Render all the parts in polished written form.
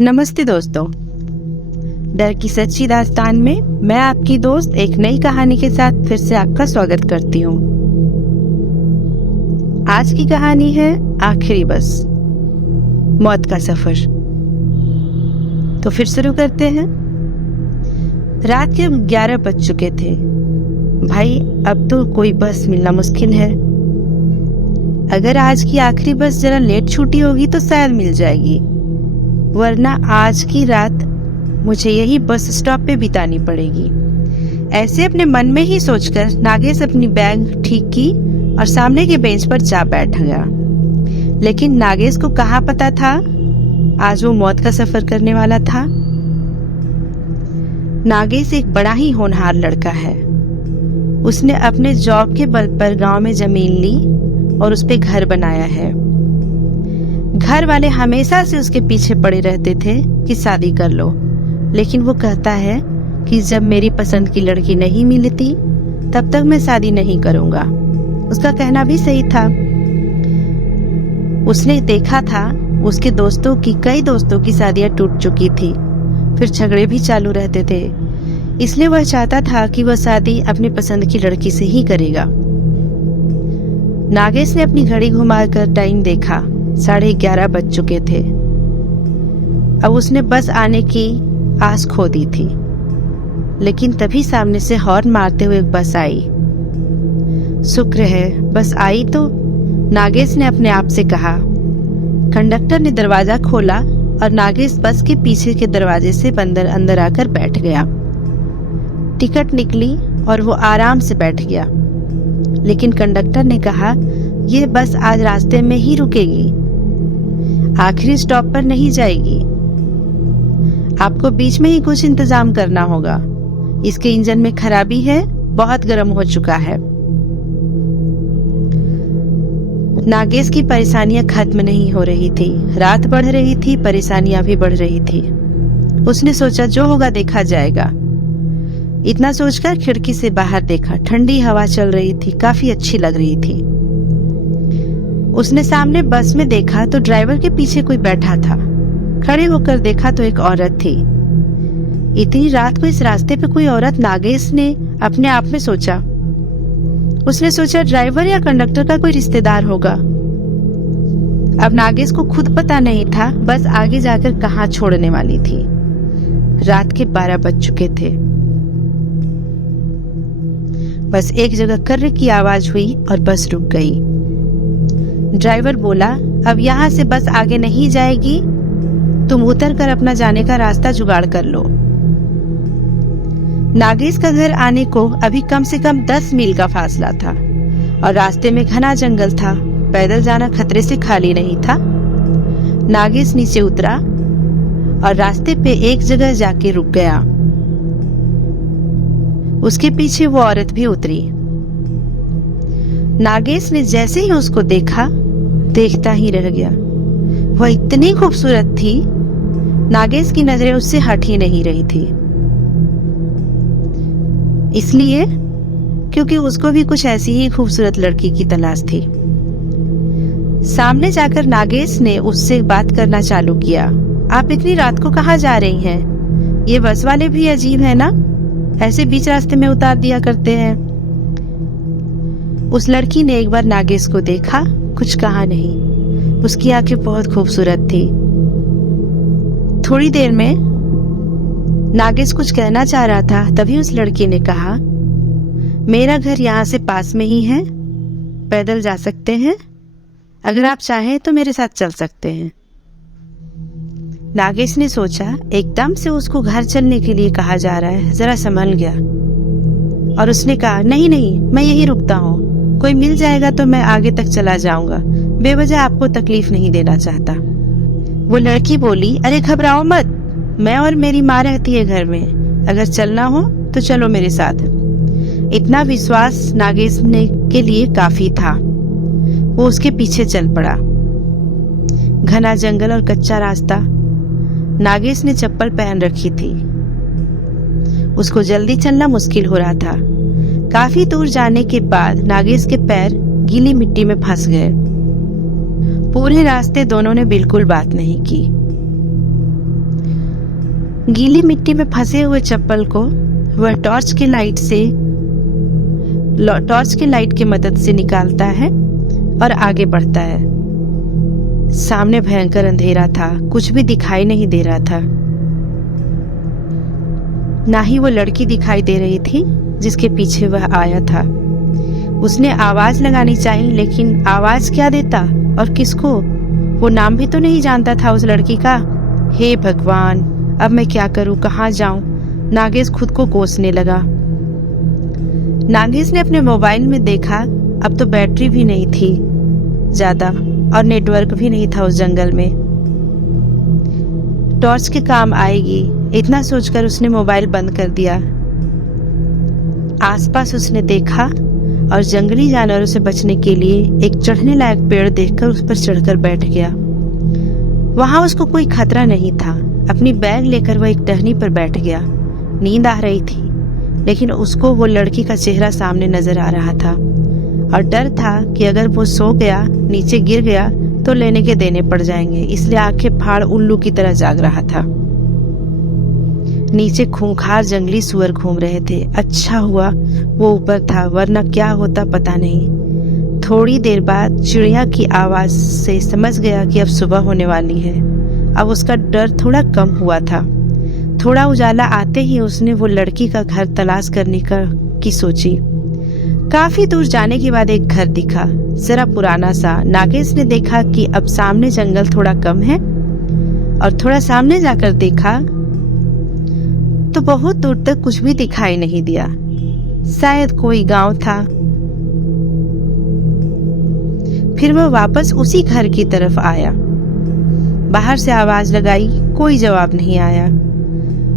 नमस्ते दोस्तों। डर की सच्ची दास्तान में मैं आपकी दोस्त एक नई कहानी के साथ फिर से आपका स्वागत करती हूँ। आज की कहानी है आखिरी बस, मौत का सफर। तो फिर शुरू करते हैं। रात के 11 बज चुके थे। भाई अब तो कोई बस मिलना मुश्किल है। अगर आज की आखिरी बस जरा लेट छूटी होगी तो शायद मिल जाएगी, वरना आज की रात मुझे यही बस स्टॉप पे बितानी पड़ेगी। ऐसे अपने मन में ही सोचकर नागेश अपनी बैग ठीक की और सामने के बेंच पर जा बैठ गया। लेकिन नागेश को कहाँ पता था आज वो मौत का सफर करने वाला था। नागेश एक बड़ा ही होनहार लड़का है। उसने अपने जॉब के बल पर गांव में जमीन ली और उस पे घर बनाया है। घर वाले हमेशा से उसके पीछे पड़े रहते थे कि शादी कर लो, लेकिन वो कहता है कि जब मेरी पसंद की लड़की नहीं मिलती तब तक मैं शादी नहीं करूंगा। उसका कहना भी सही था। उसने देखा था उसके कई दोस्तों की शादियां टूट चुकी थी, फिर झगड़े भी चालू रहते थे। इसलिए वह चाहता था कि वह शादी अपनी पसंद की लड़की से ही करेगा। नागेश ने अपनी घड़ी घुमाकर टाइम देखा। 11:30 बज चुके थे। अब उसने बस आने की आस खो दी थी। लेकिन तभी सामने से हॉर्न मारते हुए एक बस आई। शुक्र है बस आई तो, नागेश ने अपने आप से कहा। कंडक्टर ने दरवाजा खोला और नागेश बस के पीछे के दरवाजे से अंदर आकर बैठ गया। टिकट निकली और वो आराम से बैठ गया। लेकिन कंडक्टर ने कहा, यह बस आज रास्ते में ही रुकेगी, आखिरी स्टॉप पर नहीं जाएगी। आपको बीच में ही कुछ इंतजाम करना होगा। इसके इंजन में खराबी है, बहुत गर्म हो चुका है। नागेश की परेशानियां खत्म नहीं हो रही थी। रात बढ़ रही थी, परेशानियां भी बढ़ रही थी। उसने सोचा जो होगा देखा जाएगा। इतना सोचकर खिड़की से बाहर देखा। ठंडी हवा चल रही थी, काफी अच्छी लग रही थी। उसने सामने बस में देखा तो ड्राइवर के पीछे कोई बैठा था। खड़े होकर देखा तो एक औरत थी। इतनी रात को इस रास्ते पे कोई औरत, नागेश ने अपने आप में सोचा। उसने सोचा ड्राइवर या कंडक्टर का कोई रिश्तेदार होगा। अब नागेश को खुद पता नहीं था बस आगे जाकर कहाँ छोड़ने वाली थी। रात के 12 बज चुके थे। बस एक जगह कर्र की आवाज हुई और बस रुक गई। ड्राइवर बोला, अब यहाँ से बस आगे नहीं जाएगी, तुम उतर कर अपना जाने का रास्ता जुगाड़ कर लो। नागेश का घर आने को अभी कम से कम 10 मील का फासला था और रास्ते में घना जंगल था। पैदल जाना खतरे से खाली नहीं था। नागेश नीचे उतरा और रास्ते पे एक जगह जाके रुक गया। उसके पीछे वो औरत भी उतरी। नागेश ने जैसे ही उसको देखा, देखता ही रह गया। वह इतनी खूबसूरत थी, नागेश की नजरें उससे हट ही नहीं रही थी। इसलिए क्योंकि उसको भी कुछ ऐसी ही खूबसूरत लड़की की तलाश थी। सामने जाकर नागेश ने उससे बात करना चालू किया। आप इतनी रात को कहाँ जा रही हैं? ये बस वाले भी अजीब है ना, ऐसे बीच रास्ते में उतार दिया करते हैं। उस लड़की ने एक बार नागेश को देखा, कुछ कहा नहीं। उसकी आंखें बहुत खूबसूरत थी। थोड़ी देर में नागेश कुछ कहना चाह रहा था, तभी उस लड़की ने कहा, मेरा घर यहाँ से पास में ही है, पैदल जा सकते हैं, अगर आप चाहें तो मेरे साथ चल सकते हैं। नागेश ने सोचा एकदम से उसको घर चलने के लिए कहा जा रहा है, जरा संभल गया और उसने कहा, नहीं नहीं, मैं यहीं रुकता हूँ, कोई मिल जाएगा तो मैं आगे तक चला जाऊंगा, बेवजह आपको तकलीफ नहीं देना चाहता। वो लड़की बोली, अरे घबराओ मत, मैं और मेरी माँ रहती है घर में, अगर चलना हो तो चलो मेरे साथ। इतना विश्वास नागेश ने के लिए काफी था। वो उसके पीछे चल पड़ा। घना जंगल और कच्चा रास्ता। नागेश ने चप्पल पहन रखी थी। उसको जल्दी चलना मुश्किल हो रहा था। काफी दूर जाने के बाद नागेश के पैर गीली मिट्टी में फंस गए। पूरे रास्ते दोनों ने बिल्कुल बात नहीं की। गीली मिट्टी में फंसे हुए चप्पल को वह टॉर्च की लाइट की मदद से निकालता है और आगे बढ़ता है। सामने भयंकर अंधेरा था, कुछ भी दिखाई नहीं दे रहा था। ना ही वो लड़की दिखाई दे रही थी जिसके पीछे वह आया था। उसने आवाज लगानी चाहिए, लेकिन आवाज क्या देता और किसको? वो नाम भी तो नहीं जानता था उस लड़की का। हे भगवान, अब मैं क्या करूं, कहाँ जाऊं? नागेश खुद को कोसने लगा। नागेश ने अपने मोबाइल में देखा, अब तो बैटरी भी नहीं थी ज्यादा और नेटवर्क भी नहीं था उस जंगल में। टॉर्च के काम आएगी, इतना सोचकर उसने मोबाइल बंद कर दिया। आसपास उसने देखा और जंगली जानवरों से बचने के लिए एक चढ़ने लायक पेड़ देखकर उस पर चढ़कर बैठ गया। वहां उसको कोई खतरा नहीं था। अपनी बैग लेकर वह एक टहनी पर बैठ गया। नींद आ रही थी, लेकिन उसको वो लड़की का चेहरा सामने नजर आ रहा था और डर था कि अगर वो सो गया, नीचे गिर गया तो लेने के देने पड़ जाएंगे, इसलिए आंखें फाड़ उल्लू की तरह जाग रहा था। नीचे खूंखार जंगली सुअर घूम रहे थे। अच्छा हुआ वो ऊपर था, वरना क्या होता पता नहीं। थोड़ी देर बाद चिड़िया की आवाज से समझ गया कि अब सुबह होने वाली है। अब उसका डर थोड़ा कम हुआ था। थोड़ा उजाला आते ही उसने वो लड़की का घर तलाश करने की सोची। काफी दूर जाने के बाद एक घर दिखा, जरा पुराना सा। नागेश ने देखा कि अब सामने जंगल थोड़ा कम है और थोड़ा सामने जाकर देखा तो बहुत दूर तक कुछ भी दिखाई नहीं दिया। शायद कोई गांव था। फिर वह वापस उसी घर की तरफ आया। बाहर से आवाज लगाई, कोई जवाब नहीं आया।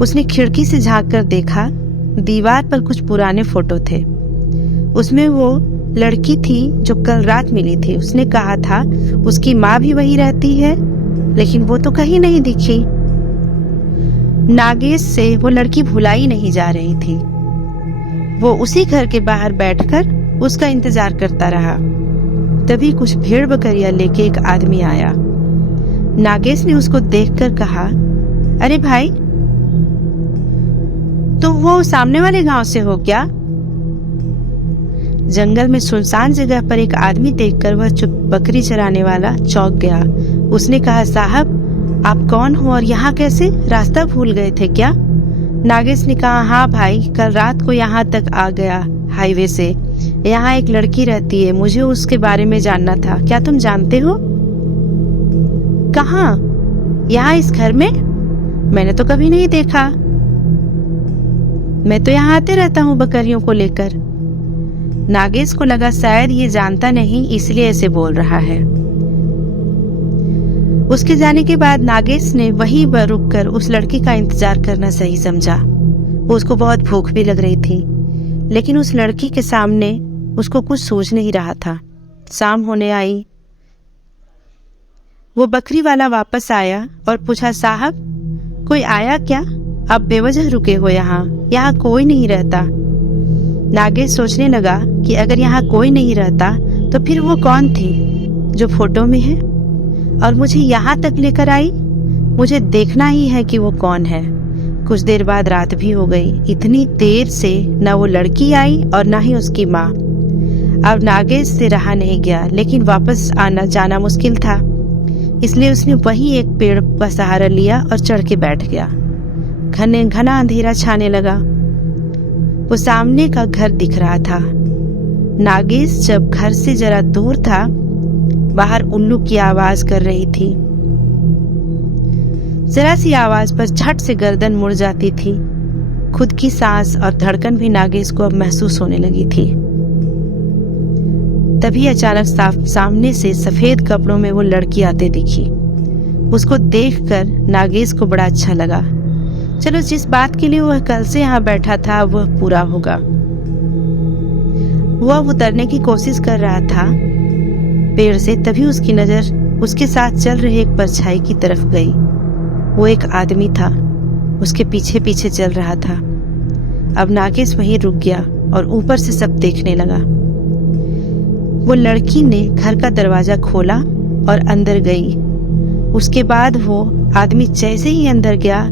उसने खिड़की से झांक कर देखा, दीवार पर कुछ पुराने फोटो थे। उसमें वो लड़की थी जो कल रात मिली थी। उसने कहा था उसकी माँ भी वही रहती है, लेकिन वो तो कहीं नहीं दिखी। नागेश से वो लड़की भुलाई नहीं जा रही थी। वो उसी घर के बाहर बैठकर उसका इंतजार करता रहा। तभी कुछ भेड़ बकरियां लेके एक आदमी आया। नागेश ने उसको देखकर कहा, अरे भाई, तुम वो सामने वाले गांव से हो क्या? जंगल में सुनसान जगह पर एक आदमी देखकर वह चुप बकरी चराने वाला चौंक गया। उसने कहा, साहब आप कौन हो और यहाँ कैसे? रास्ता भूल गए थे क्या? नागेश ने कहा, हाँ भाई, कल रात को यहाँ तक आ गया हाईवे से। यहाँ एक लड़की रहती है, मुझे उसके बारे में जानना था। क्या तुम जानते हो? कहाँ? यहाँ इस घर में? मैंने तो कभी नहीं देखा। मैं तो यहाँ आते रहता हूँ बकरियों को लेकर। नागेश को लगा शायद ये जानता नहीं, इसलिए ऐसे बोल रहा है। उसके जाने के बाद नागेश ने वहीं पर रुककर उस लड़की का इंतजार करना सही समझा। उसको बहुत भूख भी लग रही थी, लेकिन उस लड़की के सामने उसको कुछ सोच नहीं रहा था। शाम होने आई। वो बकरी वाला वापस आया और पूछा, साहब कोई आया क्या? आप बेवजह रुके हो यहाँ कोई नहीं रहता। नागेश सोचने लगा कि अगर यहाँ कोई नहीं रहता तो फिर वो कौन थी जो फोटो में है और मुझे यहाँ तक लेकर आई? मुझे देखना ही है कि वो कौन है। कुछ देर बाद रात भी हो गई। इतनी देर से न वो लड़की आई और न ही उसकी माँ। अब नागेश से रहा नहीं गया, लेकिन वापस आना जाना मुश्किल था, इसलिए उसने वही एक पेड़ का सहारा लिया और चढ़ के बैठ गया। घना अंधेरा छाने लगा। वो सामने का घर दिख रहा था। नागेश जब घर से जरा दूर था, बाहर उल्लू की आवाज कर रही थी। जरा सी आवाज पर झट से गर्दन मुड़ जाती थी। खुद की सांस और धड़कन भी नागेश को अब महसूस होने लगी थी। तभी अचानक सामने से सफेद कपड़ों में वो लड़की आते दिखी। उसको देखकर नागेश को बड़ा अच्छा लगा। चलो, जिस बात के लिए वह कल से यहाँ बैठा था वह पूरा होगा। वह उतरने की कोशिश कर रहा था पेड़ से, तभी उसकी नजर उसके साथ चल रहे एक परछाई की तरफ गई। वो एक आदमी था, उसके पीछे पीछे चल रहा था। अब नागेश वहीं रुक गया और ऊपर से सब देखने लगा। वो लड़की ने घर का दरवाजा खोला और अंदर गई। उसके बाद वो आदमी जैसे ही अंदर गया,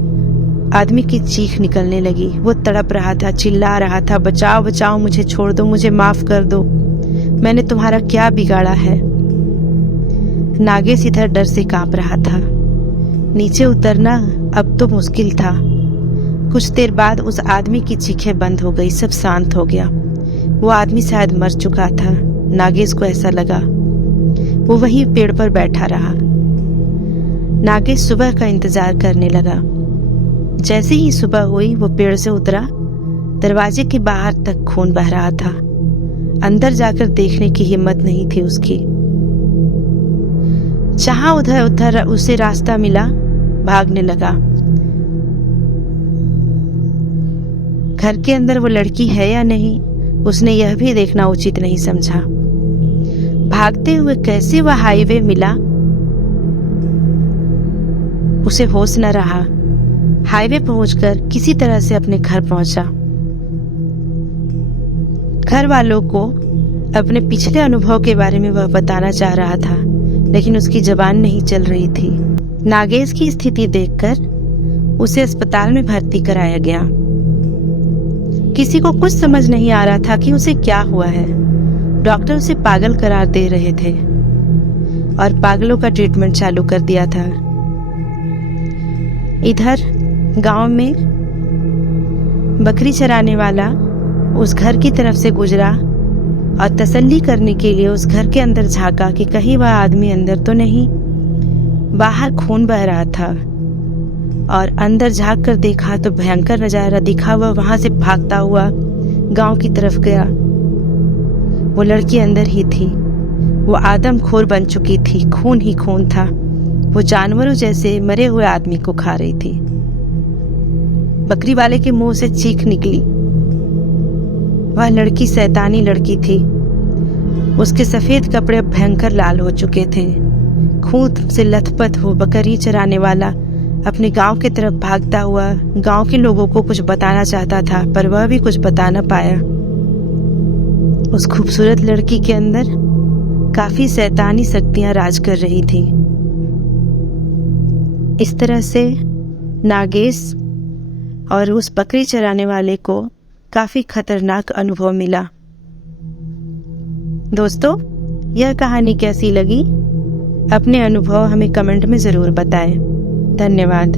आदमी की चीख निकलने लगी। वो तड़प रहा था, चिल्ला रहा था, बचाओ बचाओ, मुझे छोड़ दो, मुझे माफ कर दो, मैंने तुम्हारा क्या बिगाड़ा है। नागेश इधर डर से कांप रहा था। नीचे उतरना अब तो मुश्किल था। कुछ देर बाद उस आदमी की चीखें बंद हो गई, सब शांत हो गया। वो आदमी शायद मर चुका था, नागेश को ऐसा लगा। वो वहीं पेड़ पर बैठा रहा। नागेश सुबह का इंतजार करने लगा। जैसे ही सुबह हुई वो पेड़ से उतरा। दरवाजे के बाहर तक खून बह रहा था। अंदर जाकर देखने की हिम्मत नहीं थी उसकी। जहां उधर उधर उसे रास्ता मिला, भागने लगा। घर के अंदर वो लड़की है या नहीं, उसने यह भी देखना उचित नहीं समझा। भागते हुए कैसे वह हाईवे मिला, उसे होश न रहा। हाईवे पहुंचकर किसी तरह से अपने घर पहुंचा। घर वालों को अपने पिछले अनुभव के बारे में वह बताना चाह रहा था, लेकिन उसकी जबान नहीं चल रही थी। नागेश की स्थिति देखकर उसे अस्पताल में भर्ती कराया गया। किसी को कुछ समझ नहीं आ रहा था कि उसे क्या हुआ है। डॉक्टर उसे पागल करार दे रहे थे और पागलों का ट्रीटमेंट चालू कर दिया था। इधर गांव में बकरी चराने वाला उस घर की तरफ से गुजरा और तसल्ली करने के लिए उस घर के अंदर झांका कि कहीं वह आदमी अंदर तो नहीं। बाहर खून बह रहा था और अंदर झांक कर देखा तो भयंकर नजारा दिखा। वह वहां से भागता हुआ गांव की तरफ गया। वो लड़की अंदर ही थी। वो आदमखोर बन चुकी थी, खून ही खून था। वो जानवरों जैसे मरे हुए आदमी को खा रही थी। बकरी वाले के मुंह से चीख निकली। वह लड़की शैतानी लड़की थी। उसके सफेद कपड़े भयंकर लाल हो चुके थे। खून से लथपथ हो बकरी चराने वाला अपने गांव की तरफ भागता हुआ गांव के लोगों को कुछ बताना चाहता था, पर वह भी कुछ बता न पाया। उस खूबसूरत लड़की के अंदर काफी शैतानी शक्तियां राज कर रही थी। इस तरह से नागेश और उस बकरी चराने वाले को काफी खतरनाक अनुभव मिला। दोस्तों, यह कहानी कैसी लगी? अपने अनुभव हमें कमेंट में जरूर बताएं। धन्यवाद।